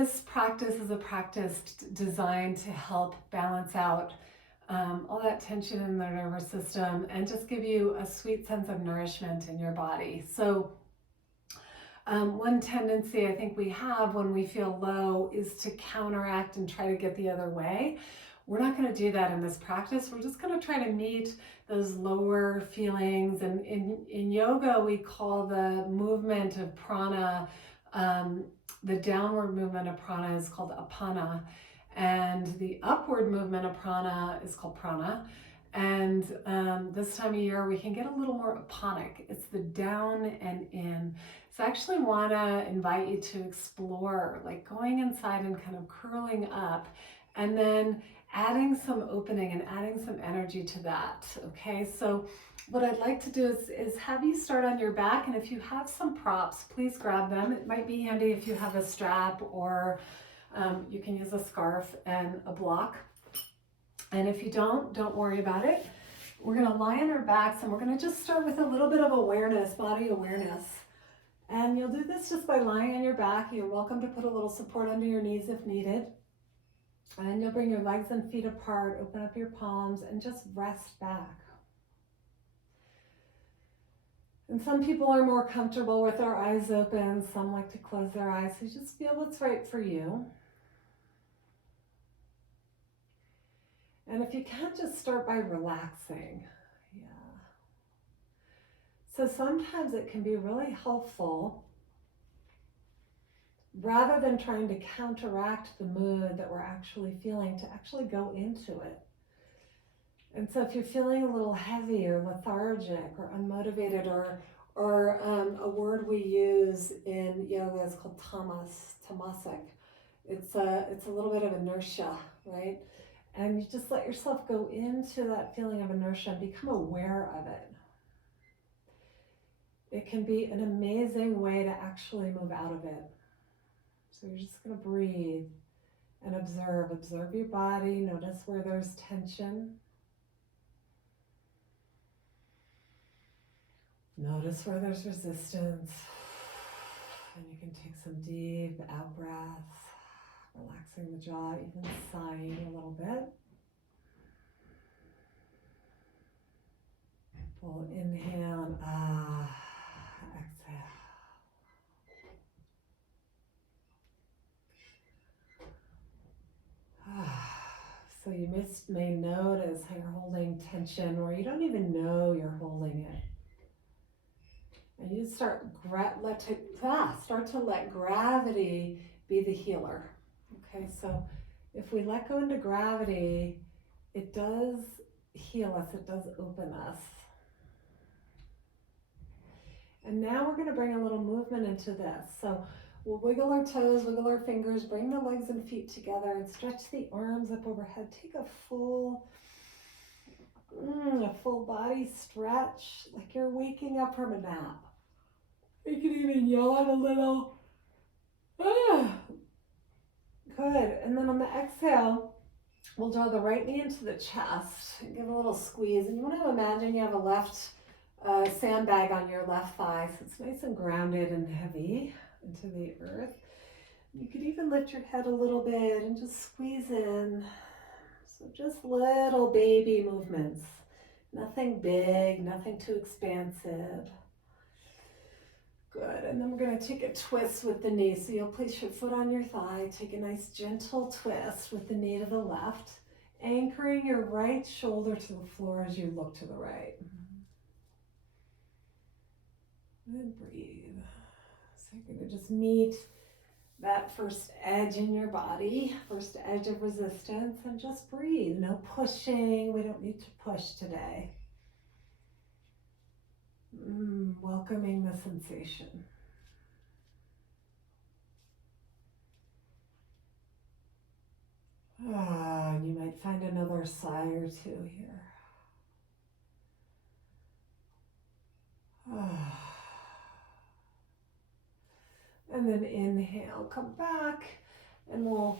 this practice is a practice designed to help balance out all that tension in the nervous system and just give you a sweet sense of nourishment in your body. So one tendency I think we have when we feel low is to counteract and try to get the other way. We're not going to do that in this practice. We're just going to try to meet those lower feelings. And in yoga, we call the movement of prana, the downward movement of prana is called apana. And the upward movement of prana is called prana. And this time of year, we can get a little more aponic. It's the down and in. So I actually want to invite you to explore, like going inside and kind of curling up, and then adding some opening and adding some energy to that. Okay, so what I'd like to do is have you start on your back, and if you have some props, please grab them. It might be handy if you have a strap, or you can use a scarf and a block. And if you don't worry about it. We're gonna lie on our backs, and we're gonna just start with a little bit of awareness, body awareness. And you'll do this just by lying on your back. You're welcome to put a little support under your knees if needed. And you'll bring your legs and feet apart, open up your palms, and just rest back. And some people are more comfortable with their eyes open. Some like to close their eyes. So just feel what's right for you. And if you can, just start by relaxing. Yeah. So sometimes it can be really helpful, rather than trying to counteract the mood that we're actually feeling, to actually go into it. And so if you're feeling a little heavy or lethargic or unmotivated, or a word we use in yoga is called tamasic. It's a little bit of inertia, right? And you just let yourself go into that feeling of inertia and become aware of it. It can be an amazing way to actually move out of it. So you're just going to breathe and observe. Observe your body. Notice where there's tension. Notice where there's resistance. And you can take some deep out breaths. Relaxing the jaw, even sighing a little bit. Full inhale, exhale. So you may notice how you're holding tension, or you don't even know you're holding it. And you start to let gravity be the healer. Okay, so if we let go into gravity, it does heal us, it does open us. And now we're going to bring a little movement into this. So we'll wiggle our toes, wiggle our fingers, bring the legs and feet together, and stretch the arms up overhead. Take a full body stretch, like you're waking up from a nap. You can even yawn a little. Good. And then on the exhale, we'll draw the right knee into the chest and give a little squeeze. And you want to imagine you have a left sandbag on your left thigh, so it's nice and grounded and heavy into the earth. You could even lift your head a little bit and just squeeze in. So just little baby movements. Nothing big, nothing too expansive. Good, and then we're going to take a twist with the knee. So you'll place your foot on your thigh, take a nice gentle twist with the knee to the left, anchoring your right shoulder to the floor as you look to the right. And breathe. So you're going to just meet that first edge in your body, first edge of resistance, and just breathe. No pushing, we don't need to push today. Welcoming the sensation. And you might find another sigh or two here. And then inhale, come back, and we'll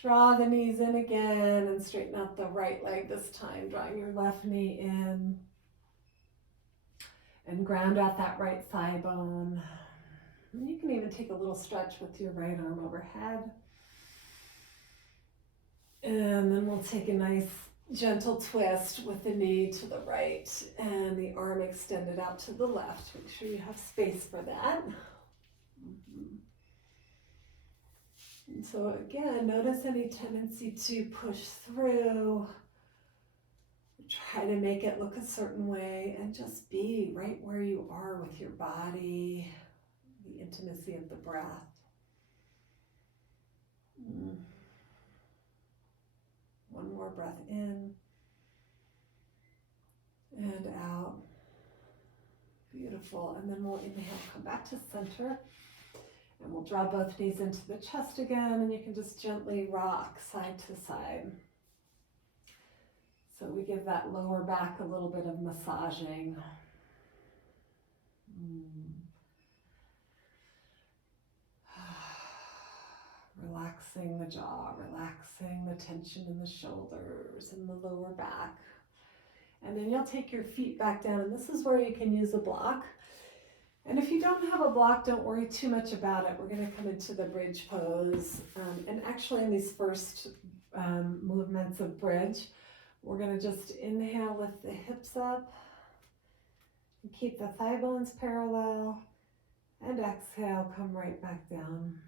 draw the knees in again and straighten out the right leg this time, drawing your left knee in. And ground out that right thigh bone. And you can even take a little stretch with your right arm overhead. And then we'll take a nice gentle twist with the knee to the right and the arm extended out to the left. Make sure you have space for that. And so again, notice any tendency to push through, try to make it look a certain way, and just be right where you are with your body, the intimacy of the breath. One more breath in and out. Beautiful. And then we'll inhale, come back to center. And we'll draw both knees into the chest again, and you can just gently rock side to side. So we give that lower back a little bit of massaging. Relaxing the jaw, relaxing the tension in the shoulders and the lower back. And then you'll take your feet back down, and this is where you can use a block. And if you don't have a block, don't worry too much about it. We're going to come into the bridge pose. And actually in these first movements of bridge, we're going to just inhale, lift the hips up, and keep the thigh bones parallel, and exhale, come right back down.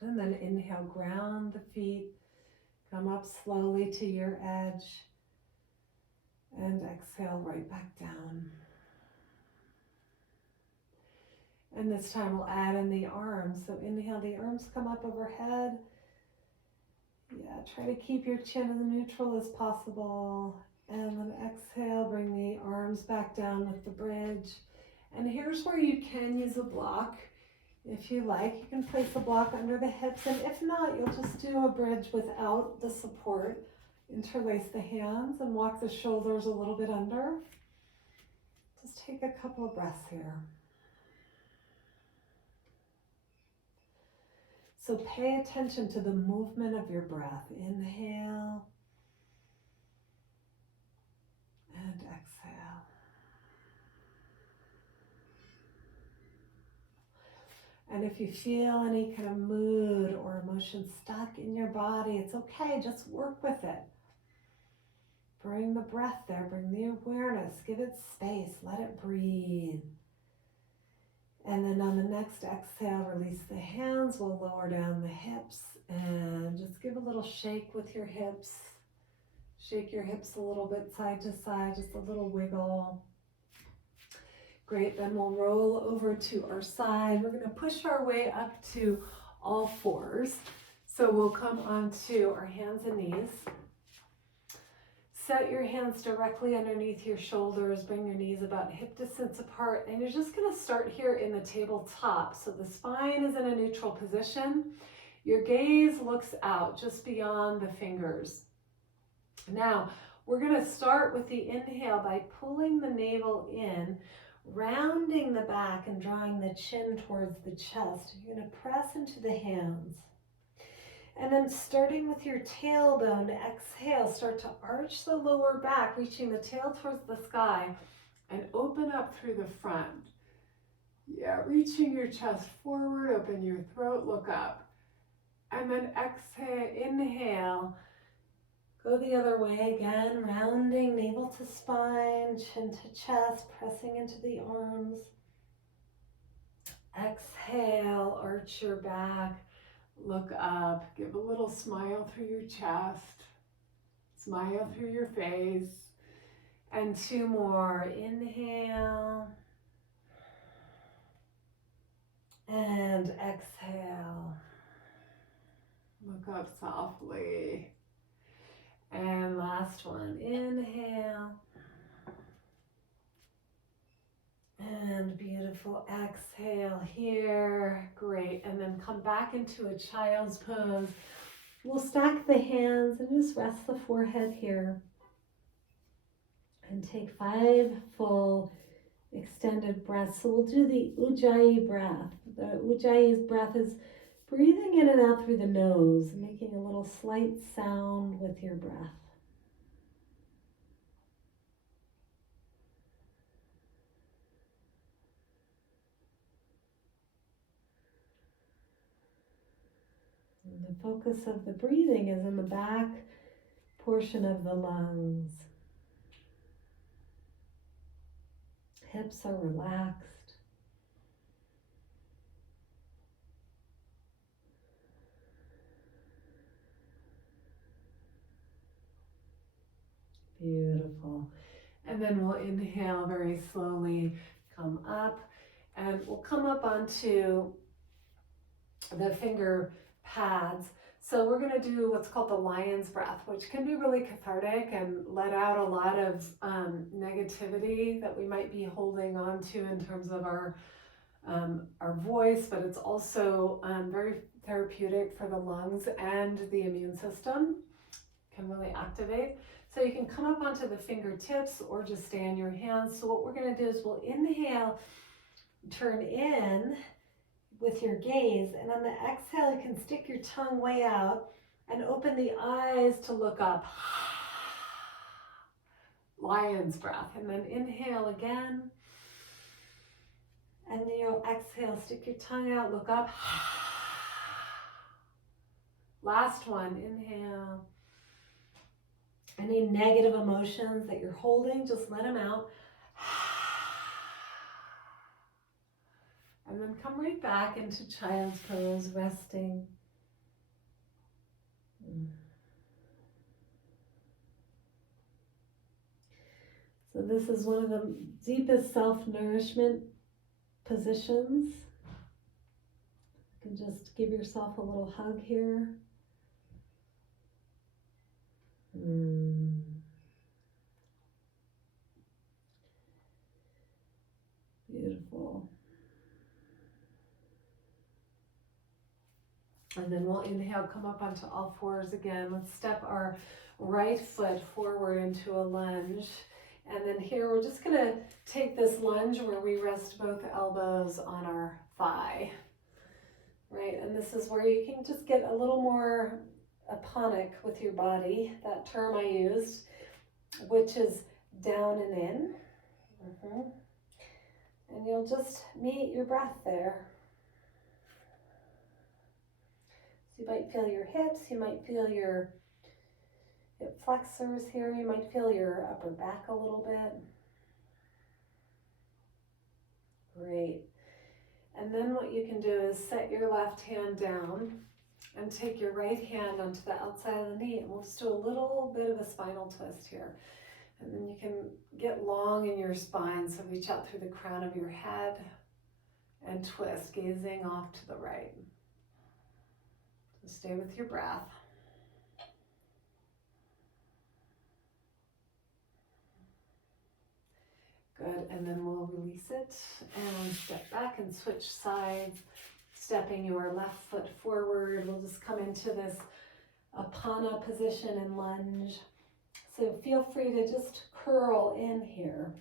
And then inhale, ground the feet, come up slowly to your edge, and exhale right back down. And this time we'll add in the arms. So inhale, the arms come up overhead. Yeah, try to keep your chin as neutral as possible. And then exhale, bring the arms back down with the bridge. And here's where you can use a block. If you like, you can place a block under the hips. And if not, you'll just do a bridge without the support. Interlace the hands and walk the shoulders a little bit under. Just take a couple of breaths here. So pay attention to the movement of your breath. Inhale and exhale. And if you feel any kind of mood or emotion stuck in your body, it's okay, just work with it. Bring the breath there, bring the awareness, give it space, let it breathe. And then on the next exhale, release the hands. We'll lower down the hips and just give a little shake with your hips. Shake your hips a little bit side to side, just a little wiggle. Great, then we'll roll over to our side. We're gonna push our way up to all fours. So we'll come onto our hands and knees. Set your hands directly underneath your shoulders, bring your knees about hip distance apart, and you're just gonna start here in the tabletop. So the spine is in a neutral position. Your gaze looks out just beyond the fingers. Now, we're gonna start with the inhale by pulling the navel in, rounding the back and drawing the chin towards the chest. You're gonna press into the hands. And then starting with your tailbone, exhale, start to arch the lower back, reaching the tail towards the sky and open up through the front. Yeah, reaching your chest forward, open your throat, look up. And then exhale, inhale, go the other way again, rounding navel to spine, chin to chest, pressing into the arms. Exhale, arch your back. Look up, give a little smile through your chest, smile through your face, and two more. Inhale, and exhale. Look up softly. And last one, inhale, and beautiful, exhale here, great, and then come back into a child's pose. We'll stack the hands and just rest the forehead here. And take 5 full extended breaths. So we'll do the Ujjayi breath. The Ujjayi breath is breathing in and out through the nose, making a little slight sound with your breath. And the focus of the breathing is in the back portion of the lungs. Hips are relaxed. Beautiful. And then we'll inhale very slowly, come up, and we'll come up onto the finger pads. So we're going to do what's called the lion's breath, which can be really cathartic and let out a lot of negativity that we might be holding on to in terms of our voice, but it's also very therapeutic for the lungs and the immune system. Can really activate. So you can come up onto the fingertips or just stay on your hands. So what we're going to do is we'll inhale, turn in with your gaze, and on the exhale you can stick your tongue way out and open the eyes to look up. Lion's breath. And then inhale again, and then you'll exhale, stick your tongue out, look up. Last one, inhale. Any negative emotions that you're holding, just let them out. And then come right back into child's pose, resting. So this is one of the deepest self-nourishment positions. You can just give yourself a little hug here. Beautiful. And then we'll inhale, come up onto all fours again. Let's step our right foot forward into a lunge. And then here we're just gonna take this lunge where we rest both elbows on our thigh, right? And this is where you can just get a little more aponic with your body, that term I used, which is down and in. And you'll just meet your breath there. So you might feel your hips, you might feel your hip flexors here, you might feel your upper back a little bit. Great. And then what you can do is set your left hand down and take your right hand onto the outside of the knee, and we'll just do a little bit of a spinal twist here. And then you can get long in your spine, so reach out through the crown of your head and twist, gazing off to the right. So stay with your breath. Good, and then we'll release it and step back and switch sides, stepping your left foot forward. We'll just come into this Apana position and lunge. So feel free to just curl in here.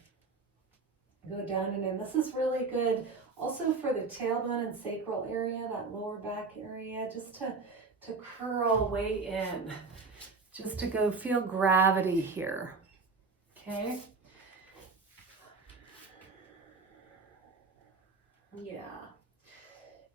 Go down and in. This is really good also for the tailbone and sacral area, that lower back area, just to curl way in, just to go feel gravity here. Okay. Yeah.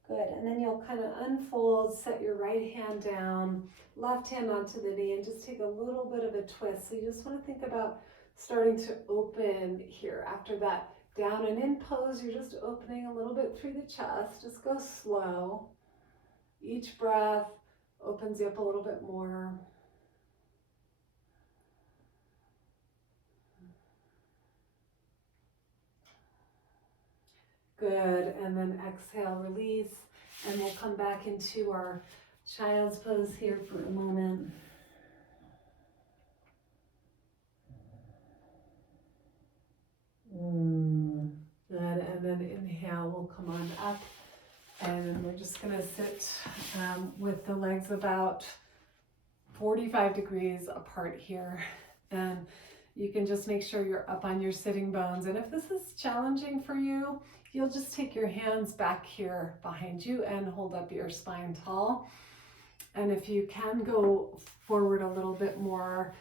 Good, and then you'll kind of unfold, set your right hand down, left hand onto the knee, and just take a little bit of a twist. So you just want to think about starting to open here. After that down and in pose, you're just opening a little bit through the chest. Just go slow. Each breath opens you up a little bit more. Good, and then exhale, release, and we'll come back into our child's pose here for a moment. Good, and then inhale, we'll come on up, and then we're just gonna sit with the legs about 45 degrees apart here, and you can just make sure you're up on your sitting bones. And if this is challenging for you, you'll just take your hands back here behind you and hold up your spine tall. And if you can go forward a little bit more,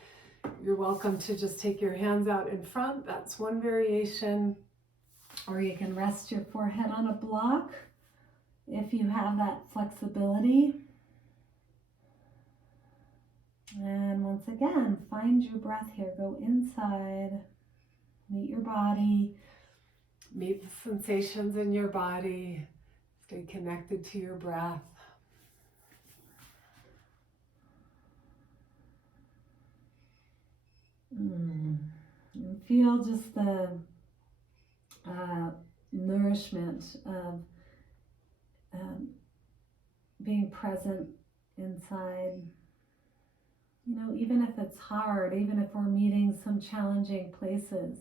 you're welcome to just take your hands out in front. That's one variation. Or you can rest your forehead on a block if you have that flexibility. And once again, find your breath here. Go inside, meet your body. Meet the sensations in your body. Stay connected to your breath. And feel just the nourishment of being present inside. You know, even if it's hard, even if we're meeting some challenging places,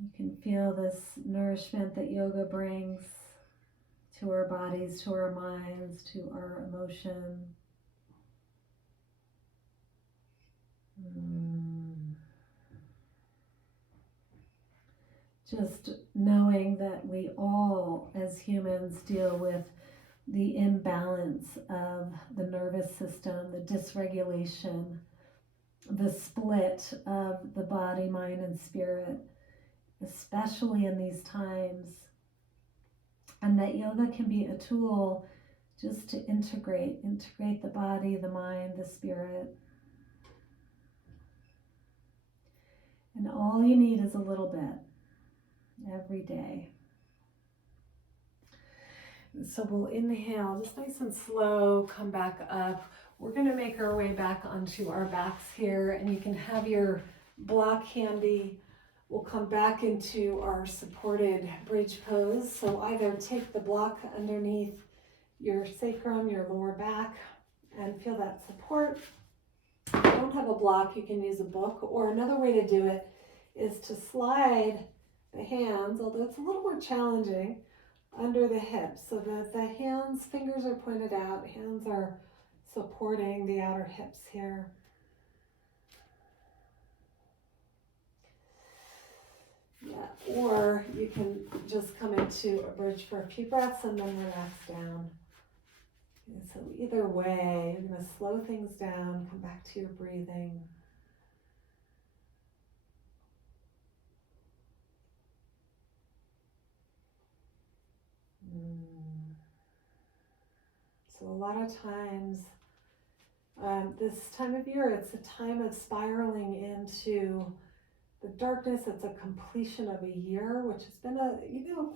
you can feel this nourishment that yoga brings to our bodies, to our minds, to our emotion. Just knowing that we all, as humans, deal with the imbalance of the nervous system, the dysregulation, the split of the body, mind, and spirit, especially in these times. And that yoga can be a tool just to integrate the body, the mind, the spirit. And all you need is a little bit every day. So we'll inhale, just nice and slow, come back up. We're going to make our way back onto our backs here, and you can have your block handy. We'll come back into our supported bridge pose. So either take the block underneath your sacrum, your lower back, and feel that support. If you don't have a block, you can use a book, or another way to do it is to slide the hands, although it's a little more challenging, under the hips so that the hands, fingers are pointed out, hands are supporting the outer hips here. Yeah, or you can just come into a bridge for a few breaths and then relax down. Okay, so either way, you're going to slow things down, come back to your breathing. So a lot of times, this time of year, it's a time of spiraling into the darkness. It's a completion of a year, which has been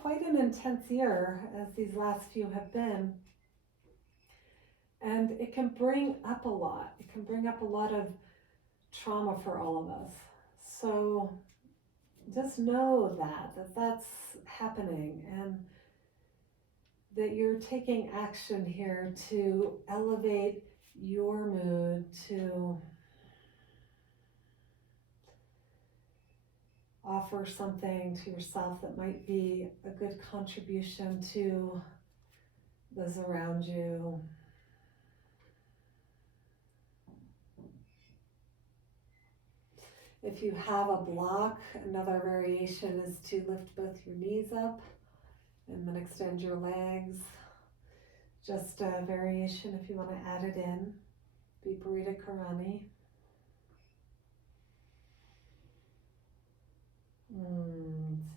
quite an intense year, as these last few have been. And it can bring up a lot. It can bring up a lot of trauma for all of us. So just know that that's happening, and that you're taking action here to elevate your mood, to offer something to yourself that might be a good contribution to those around you. If you have a block, another variation is to lift both your knees up and then extend your legs. Just a variation if you want to add it in. Viparita Karani.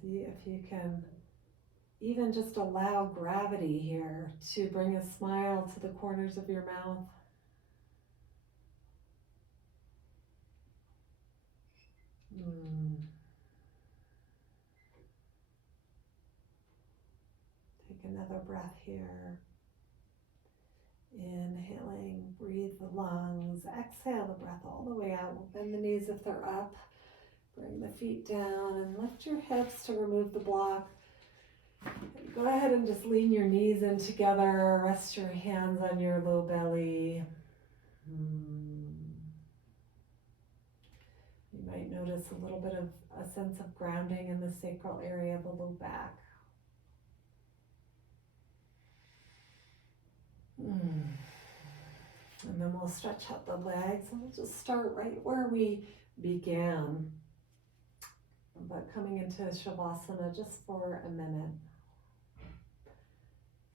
See if you can even just allow gravity here to bring a smile to the corners of your mouth. Take another breath here. Inhaling, breathe the lungs. Exhale the breath all the way out. We'll bend the knees if they're up. Bring the feet down and lift your hips to remove the block. Go ahead and just lean your knees in together. Rest your hands on your low belly. You might notice a little bit of a sense of grounding in the sacral area of the low back. And then we'll stretch out the legs, and we'll just start right where we began, but coming into Shavasana just for a minute.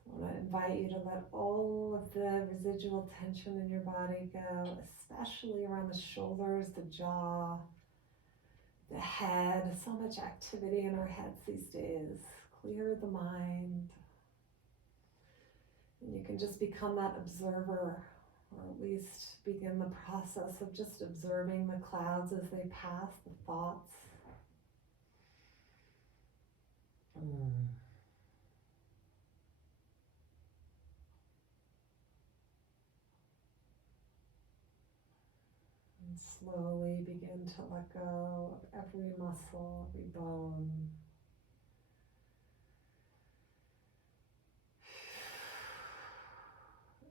I want to invite you to let all of the residual tension in your body go, especially around the shoulders, the jaw, the head. So much activity in our heads these days. Clear the mind. And you can just become that observer or at least begin the process of just observing the clouds as they pass, the thoughts. And slowly begin to let go of every muscle, every bone.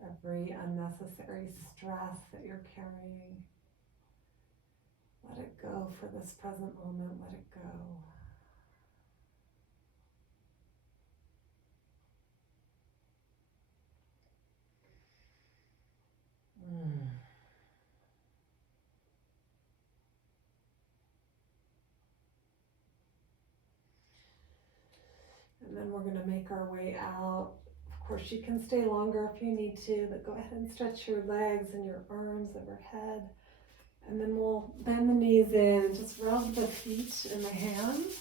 Every unnecessary stress that you're carrying. Let it go for this present moment. Let it go. And then we're going to make our way out. Of course, you can stay longer if you need to, but go ahead and stretch your legs and your arms overhead. And then we'll bend the knees in and just rub the feet and the hands.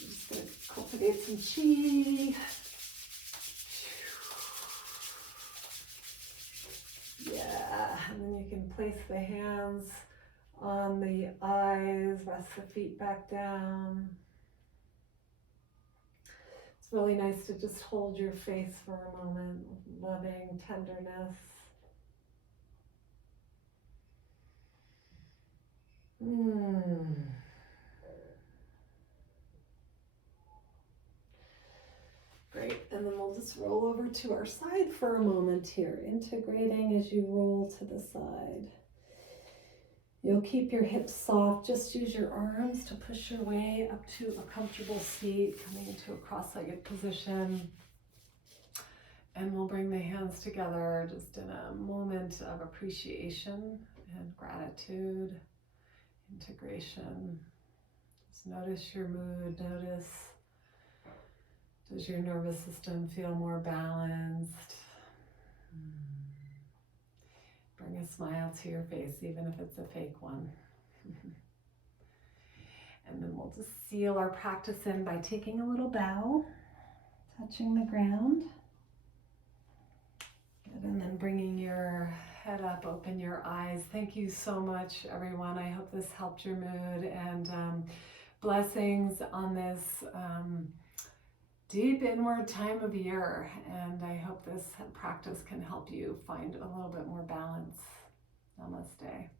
I'm just going to cultivate some chi. Yeah, and then you can place the hands on the eyes, rest the feet back down. It's really nice to just hold your face for a moment with loving tenderness. Great, and then we'll just roll over to our side for a moment here, integrating as you roll to the side. You'll keep your hips soft, just use your arms to push your way up to a comfortable seat, coming into a cross-legged position. And we'll bring the hands together just in a moment of appreciation and gratitude, integration. Just notice your mood, notice, does your nervous system feel more balanced? Bring a smile to your face, even if it's a fake one. And then we'll just seal our practice in by taking a little bow, touching the ground. Good. And then bringing your head up, open your eyes. Thank you so much, everyone. I hope this helped your mood, and blessings on this deep inward time of year, and I hope this practice can help you find a little bit more balance. Namaste.